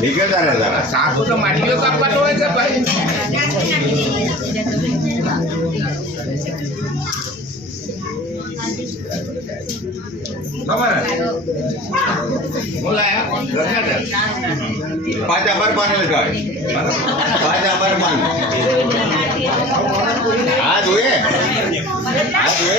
ठीक आहे जरा जरा सासू तर मांडली कापा ठेवायचं पाहिजे पाच आभार मानलं काय पाच आभार मान आज होय आज होय